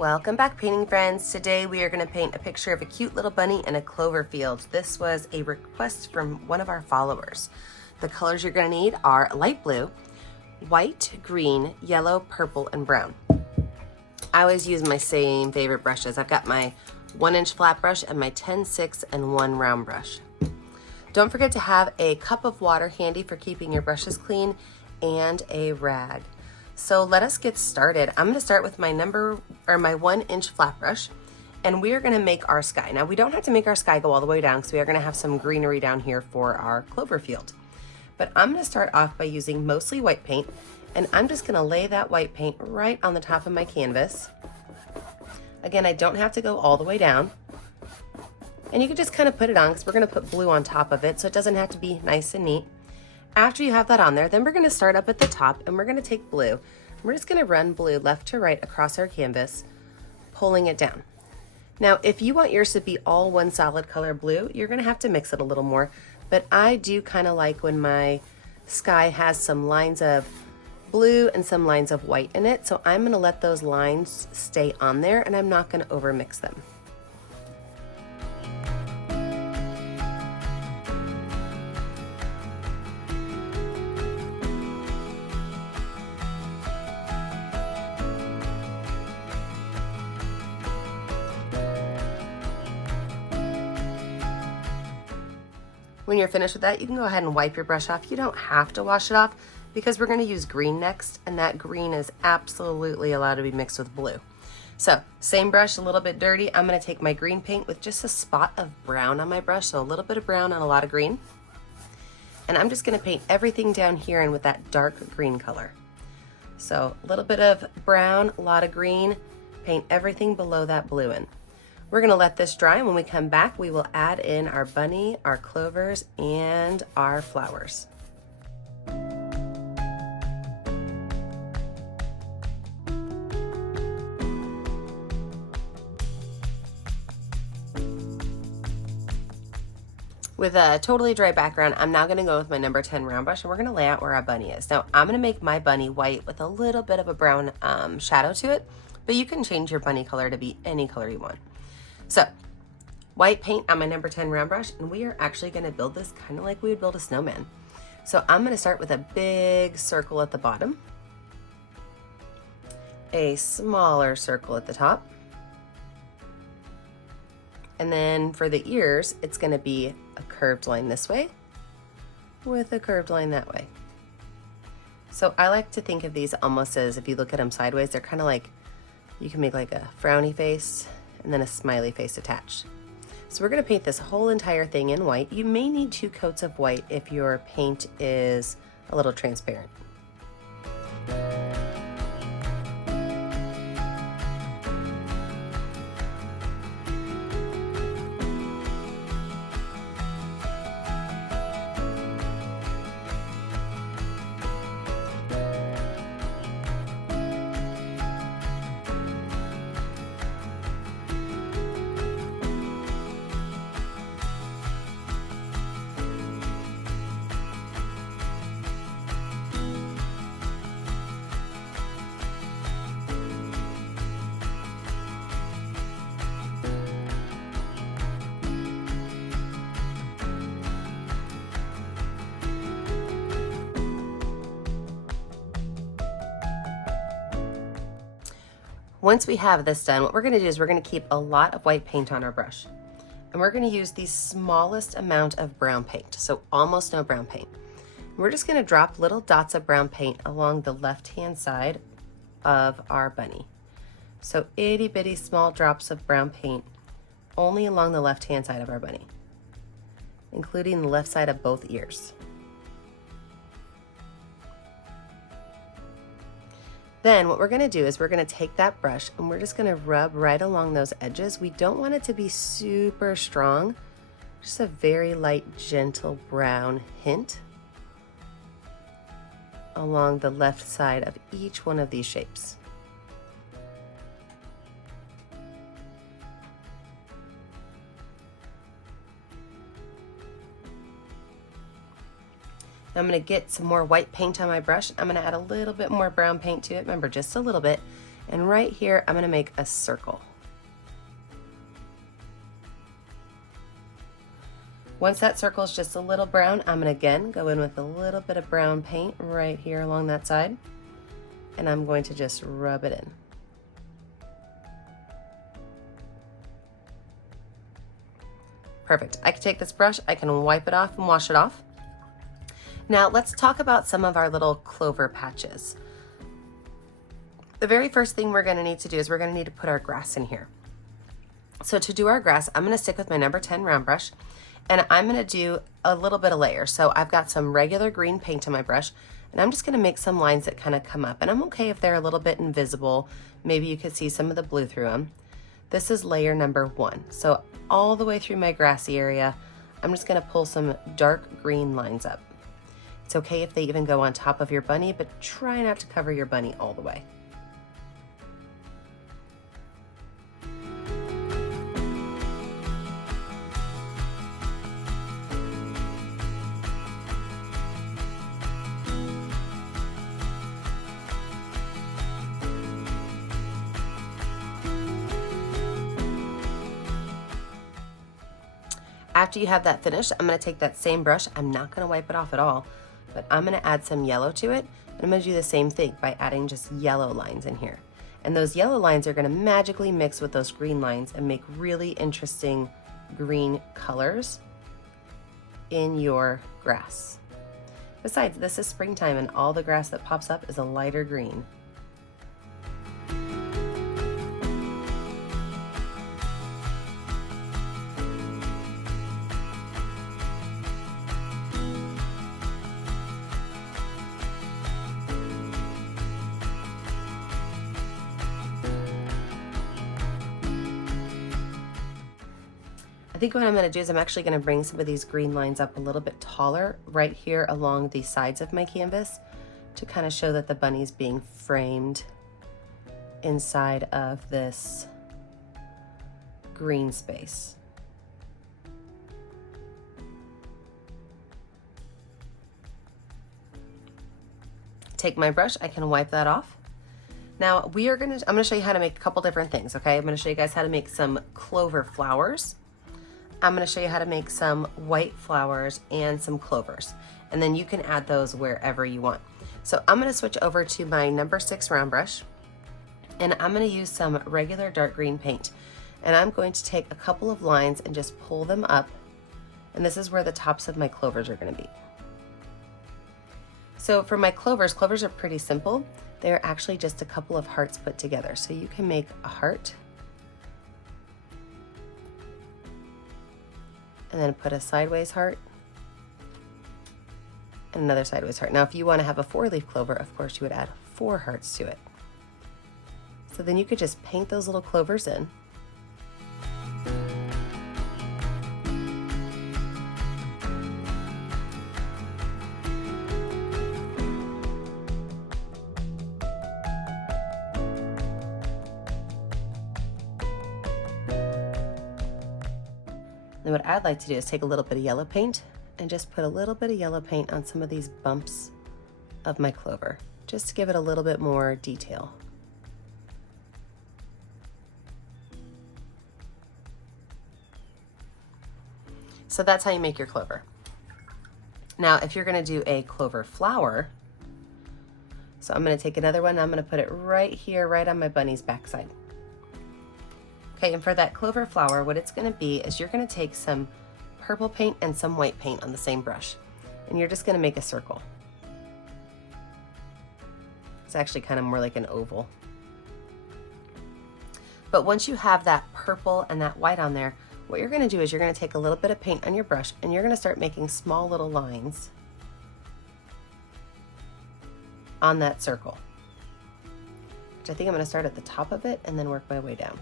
Welcome back, painting friends. Today we are going to paint a picture of a cute little bunny in a clover field. This was a request from one of our followers. The colors you're going to need are light blue, white, green, yellow, purple, and brown. I always use my same favorite brushes. I've got my 1-inch flat brush and my 10-6 and 1 round brush. Don't forget to have a cup of water handy for keeping your brushes clean and a rag. So let us get started. I'm going to start with my 1-inch flat brush, and we are going to make our sky. Now we don't have to make our sky go all the way down because we are going to have some greenery down here for our clover field. But I'm going to start off by using mostly white paint, and I'm just going to lay that white paint right on the top of my canvas. Again, I don't have to go all the way down. And you can just kind of put it on because we're going to put blue on top of it, so it doesn't have to be nice and neat. After you have that on there, then we're going to start up at the top, and we're going to take blue. We're just going to run blue left to right across our canvas, pulling it down. Now, if you want yours to be all one solid color blue, you're going to have to mix it a little more, but I do kind of like when my sky has some lines of blue and some lines of white in it, so I'm going to let those lines stay on there, and I'm not going to overmix them. When you're finished with that, you can go ahead and wipe your brush off. You don't have to wash it off because we're going to use green next, and that green is absolutely allowed to be mixed with blue. So same brush, a little bit dirty. I'm going to take my green paint with just a spot of brown on my brush, so a little bit of brown and a lot of green. And I'm just going to paint everything down here in with that dark green color. So a little bit of brown, a lot of green, paint everything below that blue in. We're going to let this dry, and when we come back, we will add in our bunny, our clovers, and our flowers. With a totally dry background, I'm now going to go with my number 10 round brush, and we're going to lay out where our bunny is. Now, I'm going to make my bunny white with a little bit of a brown shadow to it, but you can change your bunny color to be any color you want. So, white paint on my number 10 round brush, and we are actually going to build this kind of like we would build a snowman. So I'm going to start with a big circle at the bottom, a smaller circle at the top, and then for the ears, it's going to be a curved line this way with a curved line that way. So I like to think of these almost as, if you look at them sideways, they're kind of like, you can make like a frowny face and then a smiley face attached. So we're going to paint this whole entire thing in white. You may need 2 coats of white if your paint is a little transparent. Once we have this done, what we're going to do is we're going to keep a lot of white paint on our brush. And we're going to use the smallest amount of brown paint, so almost no brown paint. We're just going to drop little dots of brown paint along the left-hand side of our bunny. So itty-bitty small drops of brown paint only along the left-hand side of our bunny, including the left side of both ears. Then what we're going to do is we're going to take that brush and we're just going to rub right along those edges. We don't want it to be super strong, just a very light, gentle brown hint along the left side of each one of these shapes. I'm going to get some more white paint on my brush. I'm going to add a little bit more brown paint to it, remember, just a little bit, And right here, I'm gonna make a circle. Once that circle is just a little brown, I'm gonna again go in with a little bit of brown paint right here along that side, and I'm going to just rub it in. Perfect. I can take this brush, I can wipe it off and wash it off. Now let's talk about some of our little clover patches. The very first thing we're gonna need to do is we're gonna need to put our grass in here. So to do our grass, I'm gonna stick with my number 10 round brush, and I'm gonna do a little bit of layer. So I've got some regular green paint on my brush, and I'm just gonna make some lines that kind of come up. And I'm okay if they're a little bit invisible. Maybe you could see some of the blue through them. This is layer number 1. So all the way through my grassy area, I'm just gonna pull some dark green lines up. It's okay if they even go on top of your bunny, but try not to cover your bunny all the way. After you have that finished, I'm gonna take that same brush, I'm not gonna wipe it off at all, but I'm gonna add some yellow to it, and I'm gonna do the same thing by adding just yellow lines in here. And those yellow lines are gonna magically mix with those green lines and make really interesting green colors in your grass. Besides, this is springtime and all the grass that pops up is a lighter green. I think what I'm going to do is I'm actually going to bring some of these green lines up a little bit taller right here along the sides of my canvas to kind of show that the bunny's being framed inside of this green space. Take my brush, I can wipe that off. Now I'm going to show you how to make a couple different things, okay? I'm going to show you guys how to make some clover flowers. I'm going to show you how to make some white flowers and some clovers, and then you can add those wherever you want. So I'm going to switch over to my number 6 round brush, and I'm going to use some regular dark green paint, and I'm going to take a couple of lines and just pull them up, and this is where the tops of my clovers are going to be. So for my clovers are pretty simple. They're actually just a couple of hearts put together. So you can make a heart, and then put a sideways heart and another sideways heart. Now, if you want to have a 4-leaf clover, of course, you would add 4 hearts to it. So then you could just paint those little clovers in. And what I'd like to do is take a little bit of yellow paint and just put a little bit of yellow paint on some of these bumps of my clover, just to give it a little bit more detail. So that's how you make your clover. Now, if you're gonna do a clover flower, so I'm gonna take another one, I'm gonna put it right here, right on my bunny's backside. Okay, and for that clover flower, what it's gonna be is you're gonna take some purple paint and some white paint on the same brush, and you're just gonna make a circle. It's actually kind of more like an oval. But once you have that purple and that white on there, what you're gonna do is you're gonna take a little bit of paint on your brush and you're gonna start making small little lines on that circle, which I think I'm gonna start at the top of it and then work my way down.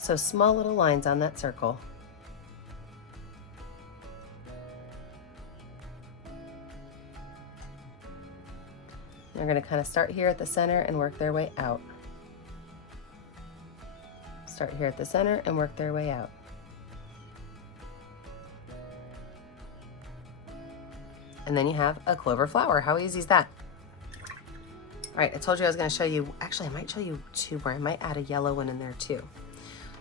So small little lines on that circle. They're going to kind of start here at the center and work their way out. Start here at the center and work their way out. And then you have a clover flower. How easy is that? All right, I told you I was gonna show you, actually I might show you two more. I might add a yellow one in there too.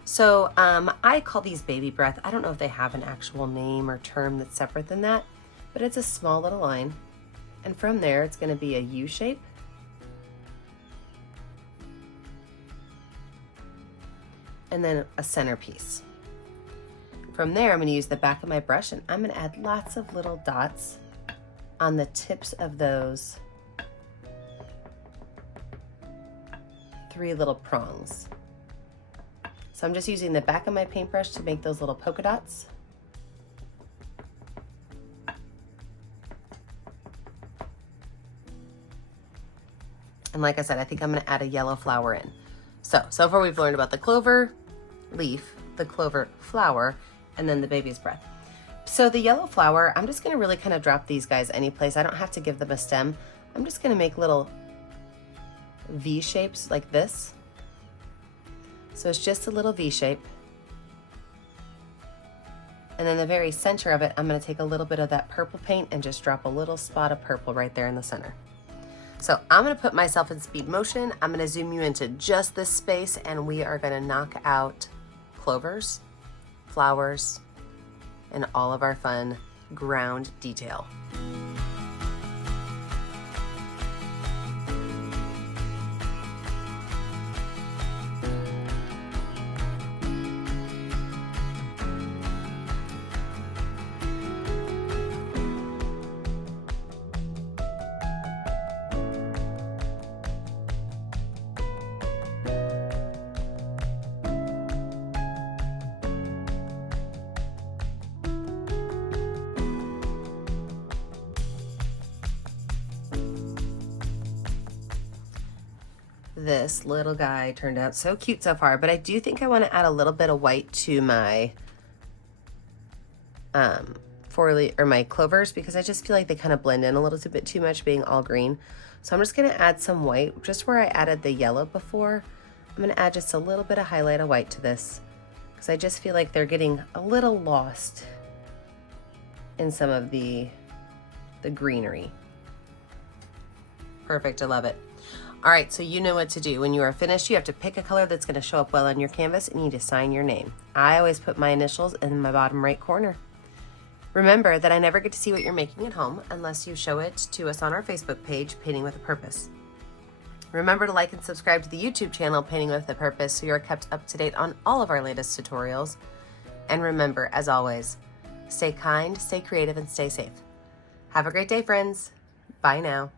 So I call these baby breath. I don't know if they have an actual name or term that's separate than that, but it's a small little line. And from there, it's gonna be a U shape. And then a centerpiece. From there, I'm gonna use the back of my brush and I'm gonna add lots of little dots on the tips of those 3 little prongs. So I'm just using the back of my paintbrush to make those little polka dots. And like I said, I think I'm gonna add a yellow flower in. So far we've learned about the clover leaf, the clover flower, and then the baby's breath. So the yellow flower, I'm just gonna really kind of drop these guys any place. I don't have to give them a stem. I'm just gonna make little V shapes like this. So it's just a little V shape. And then the very center of it, I'm gonna take a little bit of that purple paint and just drop a little spot of purple right there in the center. So I'm gonna put myself in speed motion. I'm gonna zoom you into just this space and we are gonna knock out clovers, flowers, and all of our fun ground detail. This little guy turned out so cute so far, but I do think I want to add a little bit of white to my my clovers because I just feel like they kind of blend in a little bit too much being all green. So I'm just going to add some white just where I added the yellow before. I'm going to add just a little bit of highlight of white to this because I just feel like they're getting a little lost in some of the greenery. Perfect, I love it. All right, so you know what to do. When you are finished, you have to pick a color that's gonna show up well on your canvas and you need to sign your name. I always put my initials in my bottom right corner. Remember that I never get to see what you're making at home unless you show it to us on our Facebook page, Painting with a Purpose. Remember to like and subscribe to the YouTube channel, Painting with a Purpose, so you're kept up to date on all of our latest tutorials. And remember, as always, stay kind, stay creative, and stay safe. Have a great day, friends. Bye now.